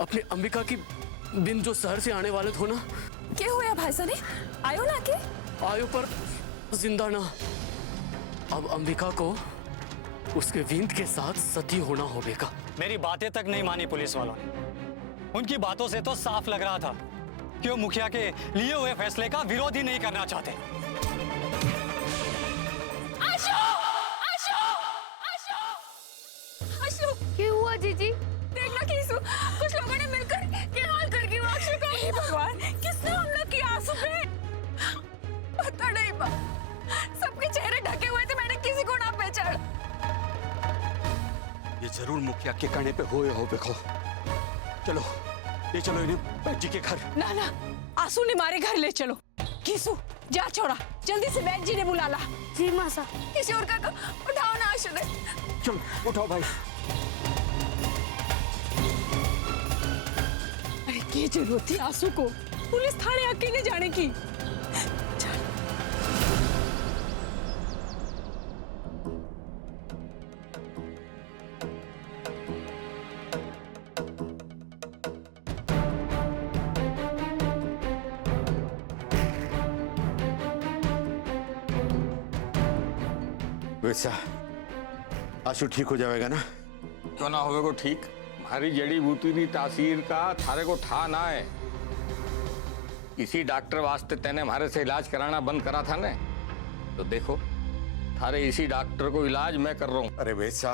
अपनी अंबिका की बिन जो शहर से आने वाले थे ना। क्या हुआ भाई साहब? आयो ना के? आयो पर जिंदा ना। अब अंबिका को उसके विंद के साथ सती होना होगा। मेरी बातें तक नहीं मानी पुलिस वालों ने। उनकी बातों से तो साफ लग रहा था कि वो मुखिया के लिए हुए फैसले का विरोध ही नहीं करना चाहते। आशु! आशु! आशु! आशु! क्या हुआ जीजी? देखना कीसु, कुछ लोगों ने मिलकर क्या हाल कर दिया आशु का। हे भगवान, किसने हमला किया आशु पे? पता नहीं बा। सबके चेहरे ढके हुए थे, मैंने किसी को ना पहचाना। ये जरूर मुखिया के कहने पे हुए हो बेखो। चलो ले चलो इन्हें बैद जी के घर। ना ना, आशु ने मारे घर ले चलो। कीसु, जा छोड़ा, जल्दी से बैद जी ने बुला ला। जी मासा। किशोर काका, उठाओ ना आशु ने। चलो उठाओ भाई। अरे क्या जरूरत थी आशु को पुलिस थाने अकेले जाने की? वैसा आशु ठीक हो जाएगा ना? क्यों ना होवे को ठीक। हमारी जड़ी बूटी की तासीर का थारे को ठा ना है। इसी डॉक्टर वास्ते तेने हमारे से इलाज कराना बंद करा था ने, तो देखो थारे इसी डॉक्टर को इलाज मैं कर रहा हूँ। अरे वैसा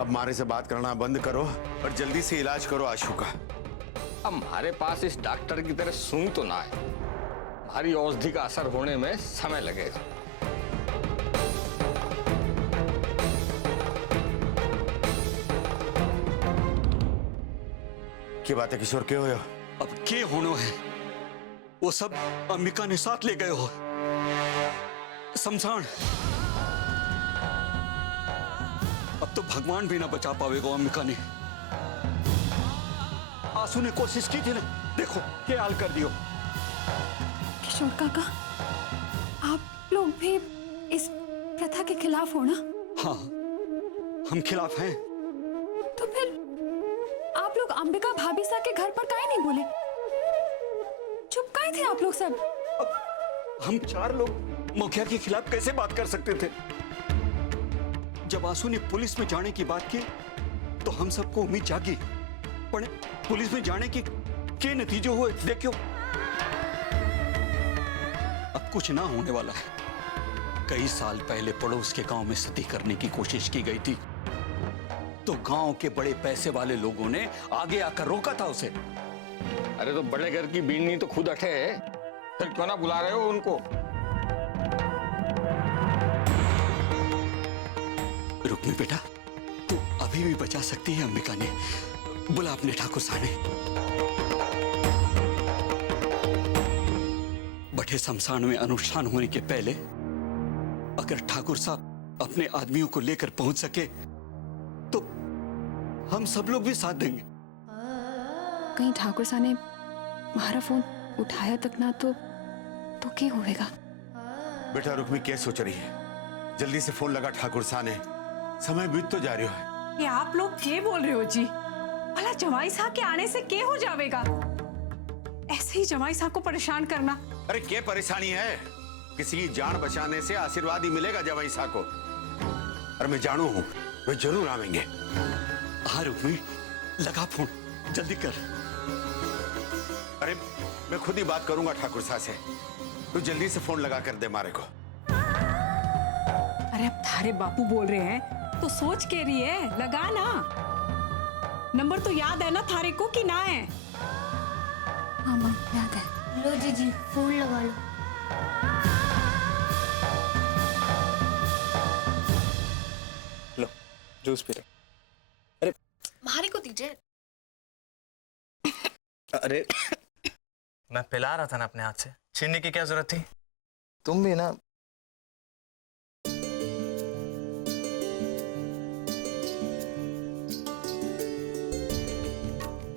अब हमारे से बात करना बंद करो और जल्दी से इलाज करो आशु का। अब हमारे पास इस डॉक्टर की तरह सुई तो ना है। हमारी औषधि का असर होने में समय लगेगा। की बात है किशोर, क्या हो? अब के होनो है वो सब अंबिका ने साथ ले गए हो शमशान। अब तो भगवान भी ना बचा पावेगा अंबिका ने। आंसू ने कोशिश की थी ना, देखो क्या हाल कर दियो। किशोर काका, आप लोग भी इस प्रथा के खिलाफ हो ना? हाँ हम खिलाफ हैं। तो फिर आप लोग अंबिका भाभी सा के घर पर काहे नहीं बोले? चुप काहे थे आप लोग सब? हम चार लोग मुखिया के खिलाफ कैसे बात कर सकते थे? जब आंसू ने पुलिस में जाने की बात की तो हम सबको उम्मीद जागी, पर पुलिस में जाने के नतीजे हुए देखो। अब कुछ ना होने वाला है। कई साल पहले पड़ोस के गांव में सती करने की कोशिश की गई थी, तो गांव के बड़े पैसे वाले लोगों ने आगे आकर रोका था उसे। अरे तो बड़े घर की बीनी तो खुद अठे है, फिर क्यों ना बुला रहे हो उनको? रुक्मी बेटा, तू अभी भी बचा सकती है अंबिका ने। बुला अपने ठाकुर साहब ने। बड़े शमशान में अनुष्ठान होने के पहले अगर ठाकुर साहब अपने आदमियों को लेकर पहुंच सके तो हम सब लोग भी साथ देंगे। कहीं ठाकुर सा ने हमारा फोन उठाया तक ना तो क्या होएगा? बेटा रुक्मी क्या सोच रही है? जल्दी से फोन लगा ठाकुर साहब ने, समय बीत तो जा रही है। ये आप लोग क्या बोल रहे हो जी? भला जमाई साहब के आने से क्या हो जाएगा? ऐसे ही जमाई साहब को परेशान करना। अरे क्या परेशानी है? किसी की जान बचाने से आशीर्वाद ही मिलेगा जमाई साहब को। और मैं जानू हूं वे जरूर आवेंगे। हाँ रुक्मी, लगा फोन, जल्दी कर। अरे मैं खुद ही बात करूंगा ठाकुर साहब से, तू जल्दी से फोन लगा कर दे मारे को। अरे अब थारे बापू बोल रहे हैं तो सोच के रही है, लगा ना। नंबर तो याद है ना थारे को कि ना है? हाँ माँ याद है। लो जीजी फोन लगा लो। लो जूस पी लो। अरे मारी को दीजिए। अरे मैं पिला रहा था ना अपने हाथ से, छीनने की क्या जरूरत थी? तुम भी ना।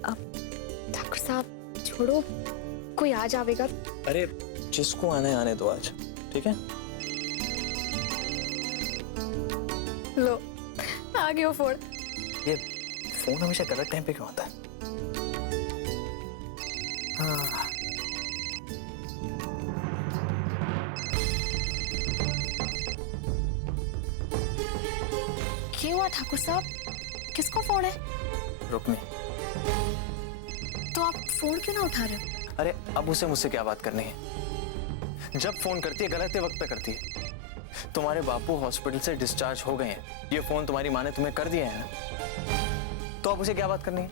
अब ठाकुर साहब छोड़ो, कोई आ जाएगा। अरे जिसको आने आने दो आज, ठीक है? लो आ गया फोन। ये फोन हमेशा गलत टाइम पे क्यों आता है? क्या हुआ ठाकुर साहब? किसको फोन है? रुक्मी। तो आप फोन क्यों ना उठा रहे हो? अरे अब उसे मुझसे क्या बात करनी है? जब फोन करती है गलत वक्त पे करती है। तुम्हारे बापू हॉस्पिटल से डिस्चार्ज हो गए हैं, ये फोन तुम्हारी माँ ने तुम्हें कर दिया है ना, तो अब उसे क्या बात करनी है?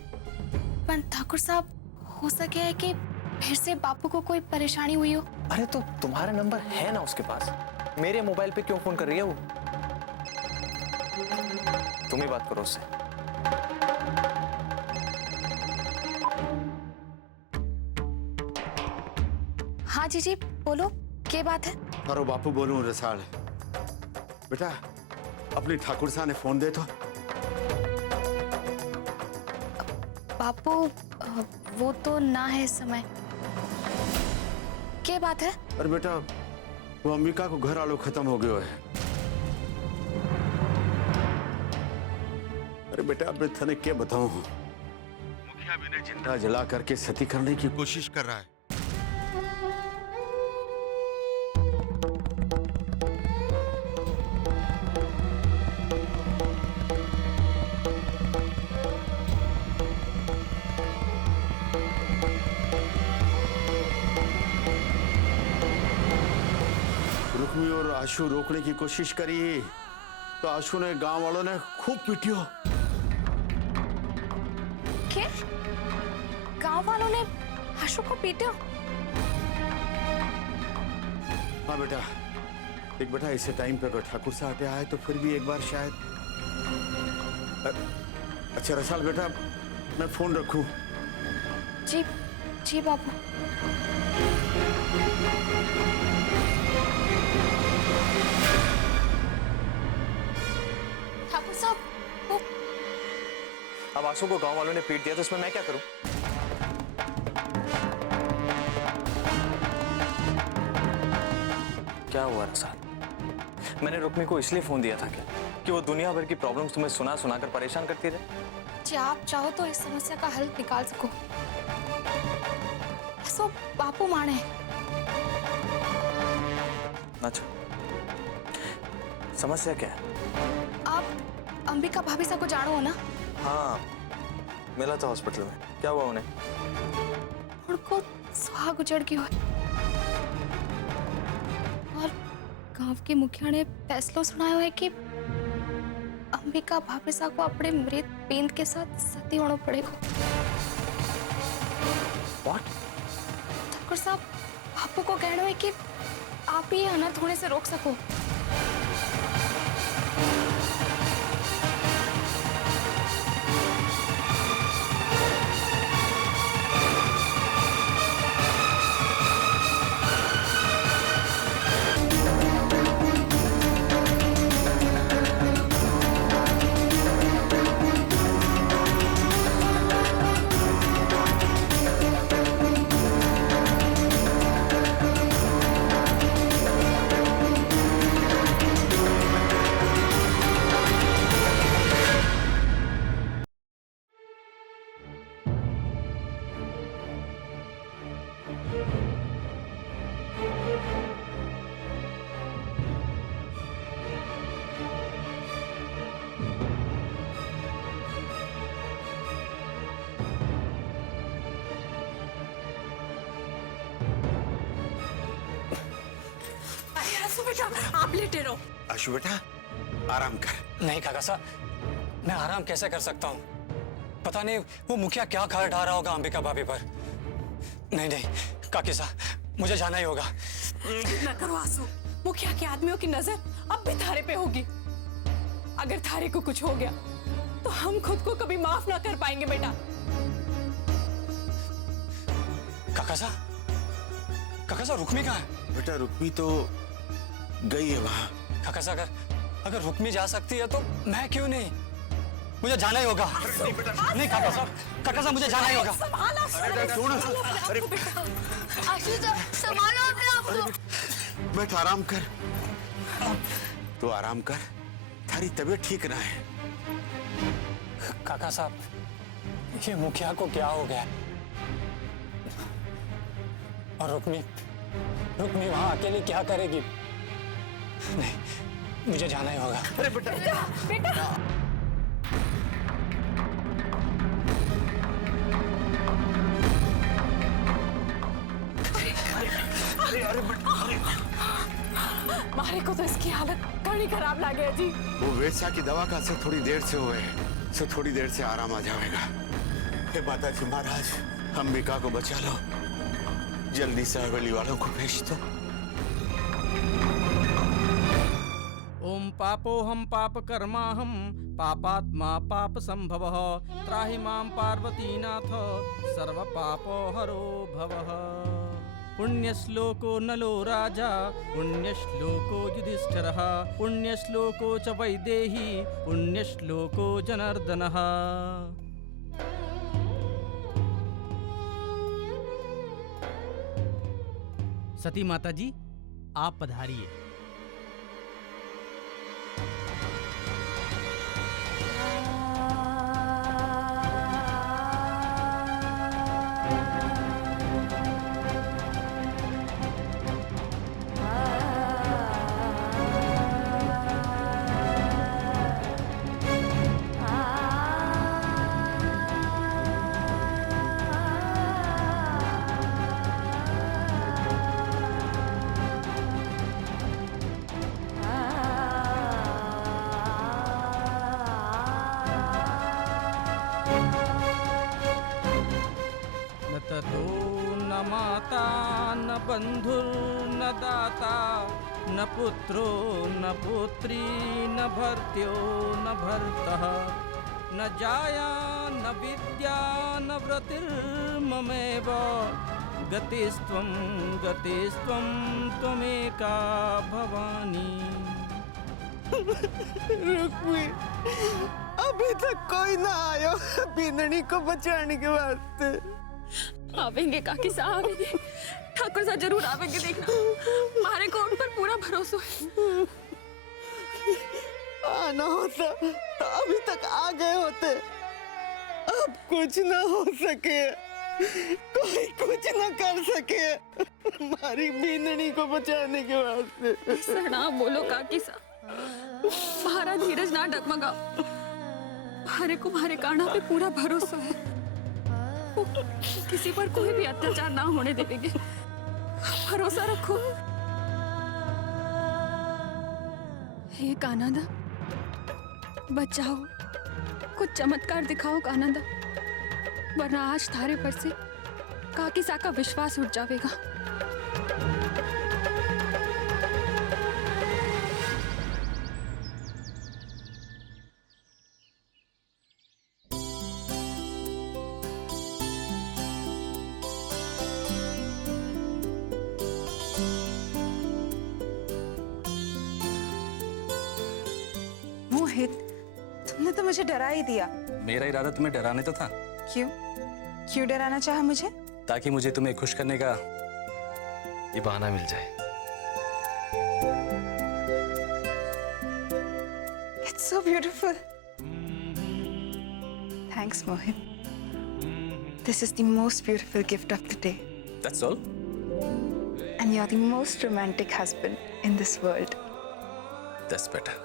पर ठाकुर साहब, हो सके है कि फिर से बापू को कोई परेशानी हुई हो। अरे तो तुम्हारा नंबर है ना उसके पास, मेरे मोबाइल पे क्यों फोन कर रही है वो? तुम ही बात करो उससे। हाँ जी बोलो, क्या बात है? अरे बापू बोलूं रसाल। बेटा अपनी ठाकुर साहब ने फोन दे तो। बापू वो तो ना है इस समय। क्या बात है? अरे बेटा वो अंबिका को घर आलो खत्म हो गयो है। अरे बेटा अब मैं थने क्या बताऊं, मुखिया भी ने जिंदा जला करके सती करने की कोशिश कर रहा है। रुक्मी और आशु रोकने की कोशिश करी तो आशु ने गांव वालों ने खूब पीटियो। क्या? गांव वालों ने आशु को पीटा? हाँ बेटा, एक बेटा इसे टाइम पे अगर ठाकुर साहब हटे आए तो फिर भी एक बार शायद। अच्छा रसाल बेटा मैं फोन रखूं? जी जी बाबू। ठाकुर साहब वो अब आंसू को गांव वालों ने पीट दिया तो इसमें मैं क्या करूं? क्या हुआ रसाल? मैंने रुक्मी को इसलिए फोन दिया था कि वो दुनिया भर की प्रॉब्लम्स तुम्हें सुना सुना कर परेशान करती रहे। जी आप चाहो तो इस समस्या का हल निकाल सको। सो बापू माने। अच्छा समस्या क्या है? आप अंबिका भाभी सा को जानो हो ना? हाँ मिला था हॉस्पिटल में। क्या हुआ उन्हें? उनको सुहाग उजड़ गई हो और गांव के मुखिया ने फैसलो सुनायो है कि अंबिका भाभी सा को अपने मृत पेंद के साथ सती होना पड़ेगा। What? ठाकुर साहब बापू को कहना है कि आप ही अनर्थ होने से रोक सको। बेटा आप लेटे रहो। आशु बेटा आराम कर। नहीं काका साहब, मैं आराम कैसे कर सकता हूँ? पता नहीं वो मुखिया क्या खार ढा रहा होगा अंबिका भाभी पर। नहीं नहीं काकी साहब, मुझे जाना ही होगा। न करो आंसू, मुखिया के आदमियों की नजर अब भी थारे पे होगी। अगर थारे को कुछ हो गया तो हम खुद को कभी माफ ना कर पाएंगे बेटा। काका साहब रुक्मी कहाँ है? बेटा रुक्मी तो गई है वहां। काका साहब अगर रुक्मी जा सकती है तो मैं क्यों नहीं? मुझे जाना ही होगा। नहीं काका साहब मुझे जाना ही होगा। संभालो अपने आप को। बैठ आराम कर। तू आराम कर, थारी तबीयत ठीक ना है। काका साहब ये मुखिया को क्या हो गया? और रुक्मी वहां अकेली क्या करेगी? नहीं मुझे जाना ही होगा। अरे बेटा बेटा मारे को तो इसकी हालत बड़ी खराब लगे जी। वो वेश्या की दवा का असर थोड़ी देर से हुए सो थोड़ी देर से आराम आ जाएगा। हे माता जी महाराज, अंबिका को बचा लो, जल्दी से हवेली वालों को भेज दो। ओम पापोहम पाप कर्माहम पापात्मा पाप संभवः त्राहि मां पार्वतीनाथ सर्व पापो हरो भवः। पुण्यश्लोको नलो राजा पुण्यश्लोको युधिष्ठिरः पुण्यश्लोको च वैदेही पुण्यश्लोको जनार्दनः। सती माता जी, आप पधारिए। न ततो न माता न बंधुर्न दाता न पुत्रो न पुत्री न भर्त्यो न भर्तः न जाया न विद्या न व्रतिर्ममेव गतिस्त्वं त्वमेका भवानी। रुक्मी, अभी तक कोई ना आयो बिंदनी को बचाने के वास्ते। आवेंगे काकी साहब, आवेंगे, ठाकुर साहब जरूर आवेंगे, देखना हमारे को उन पर पूरा भरोसा है। आना होता तो अभी तक आ गए होते। अब कुछ ना हो सके, कोई कुछ ना कर सके हमारी बिंदनी को बचाने के वास्ते। सना बोलो काकी साहब, हमारा धीरज ना डगमगाओ, हमारे को हमारे काना पे पूरा भरोसा है। किसी पर कोई भी अत्याचार ना होने देंगे, भरोसा रखो। हे कानादा, बचाओ, कुछ चमत्कार दिखाओ कानादा, वरना आज थारे पर से काकी सा का विश्वास उठ जाएगा। मोहित, तुमने तो मुझे डरा ही दिया। मेरा इरादा तुम्हें डराने तो था। क्यों? क्यों डराना चाहा मुझे? ताकि मुझे तुम्हें खुश करने का ये बहाना मिल जाए। It's so beautiful. Thanks, Mohit. This is the most beautiful gift of the day. That's all? And you're the most romantic husband in this world. That's better.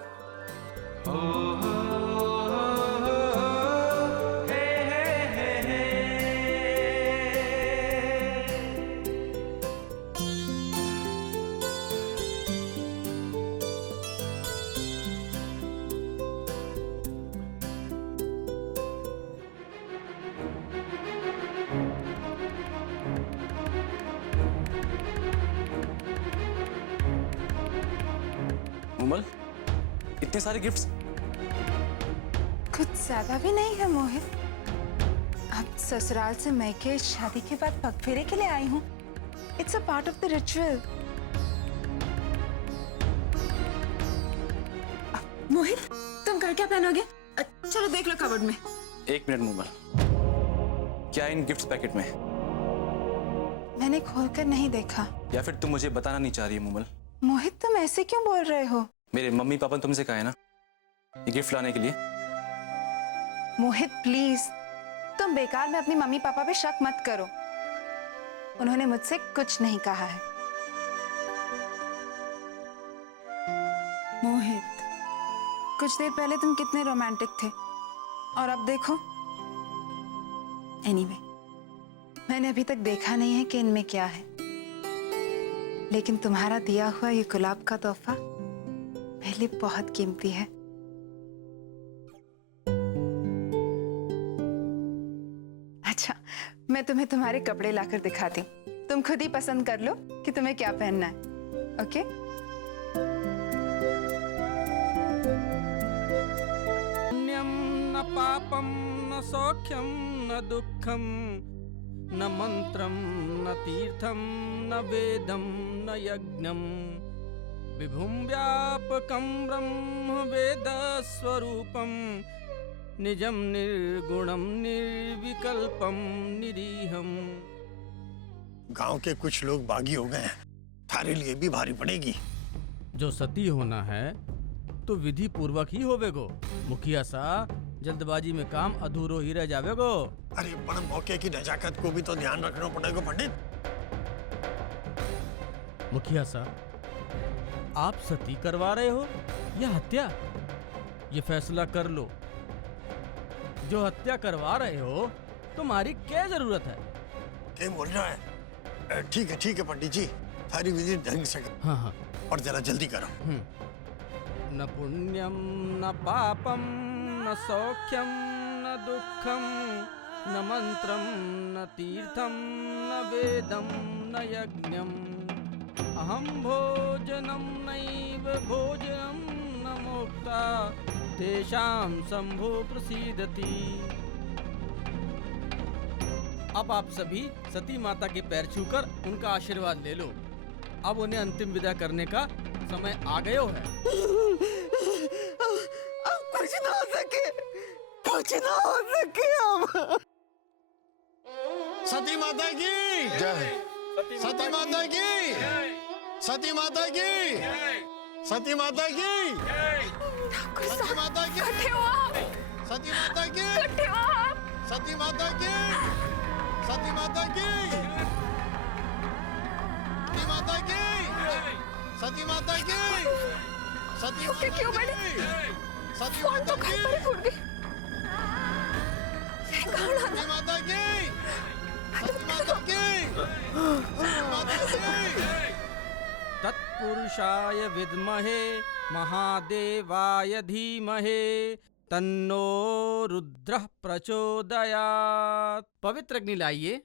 Mumal, इतने सारे गिफ्ट्स? कुछ ज्यादा भी नहीं है मोहित। अब ससुराल से मैके शादी के बाद पगफेरे के लिए आई हूँ। It's a part of the ritual. मोहित, तुम घर क्या पहनोगे? चलो देख लो कबर्ड में। एक मिनट मुमल, क्या इन गिफ्ट्स पैकेट में? मैंने खोलकर नहीं देखा। या फिर तुम मुझे बताना नहीं चाह रही है मुमल? मोहित, तुम ऐसे क्यों बोल रहे हो? मेरे मम्मी पापा ने तुमसे कहा है ना ये गिफ्ट लाने के लिए। मोहित प्लीज, तुम बेकार में अपनी मम्मी पापा पे शक मत करो। उन्होंने मुझसे कुछ नहीं कहा है। मोहित, कुछ देर पहले तुम कितने रोमांटिक थे और अब देखो। एनीवे, मैंने अभी तक देखा नहीं है कि इनमें क्या है, लेकिन तुम्हारा दिया हुआ ये गुलाब का तोहफा पहले बहुत कीमती है। अच्छा, मैं तुम्हें तुम्हारे कपड़े लाकर दिखाती हूँ, तुम खुद ही पसंद कर लो कि तुम्हें क्या पहनना है। ओके? न पापम न सौख्यम न दुखम न मंत्रम न तीर्थम न वेदम न यज्ञम विभुम व्यापकम ब्रह्म वेद स्वरूपम निजम निर्गुणम निर्विकल्पम निरीहम। गांव के कुछ लोग बागी हो गए हैं, थारे लिए भी भारी पड़ेगी। जो सती होना है तो विधि पूर्वक ही होवेगो। मुखिया सा जल्दबाजी में काम अधूरो ही रह जावेगो। अरे पर मौके की नजाकत को भी तो ध्यान रखना पड़ेगा पंडित। मुखिया सा, आप सती करवा रहे हो या हत्या, ये फैसला कर लो। जो हत्या करवा रहे हो तुम्हारी क्या जरूरत है? क्या बोल रहा है? ठीक है पंडित जी, सारी विधि ढंग से करो। हाँ, और जरा जल्दी करो। न पुण्यम न पापम न सौख्यम न दुखम न मंत्रम न तीर्थम न वेदम न यज्ञम अहम भोजनम नैव भोजनम न मोक्ता तेषां शंभो प्रसीदति। अब आप सभी सती माता के पैर छूकर उनका आशीर्वाद ले लो। अब उन्हें अंतिम विदा करने का समय आ गयो है। अब कुछ ना हो सके, कुछ ना हो सके अब। सती माता की जय, सती माता की, सती माता की, सती माता की, सती माता की, इकट्ठे हो आप, सती माता की, इकट्ठे हो आप। सती माता की, सती माता की, सती माता की, सती माता की, सती माता की, क्यों बने? सती फोन तो घर पर ही फूट गई। सती माता की, सती माता की, सती माता की। तत्पुरुषाय विद्महे महादेवाय धीमहे तन्नो रुद्रः प्रचोदयात्। पवित्र अग्नि लाइए।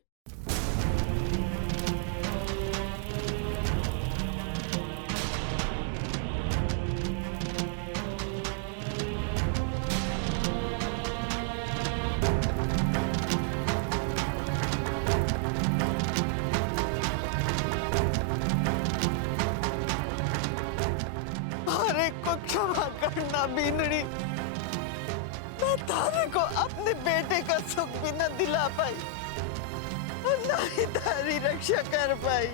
अरे को क्षमा करना बीनड़ी, मैं तारे को अपने बेटे का सुख भी न दिला पाई और न ही तारी रक्षा कर पाई।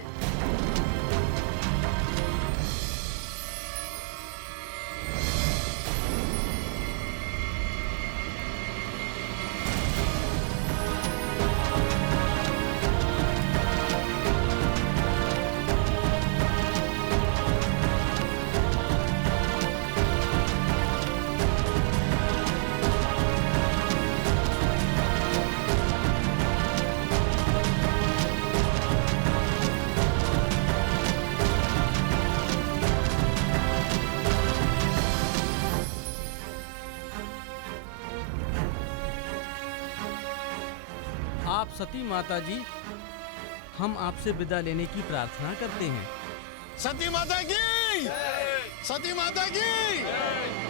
आप सती माता जी, हम आपसे विदा लेने की प्रार्थना करते हैं। सती माता की, सती माता की।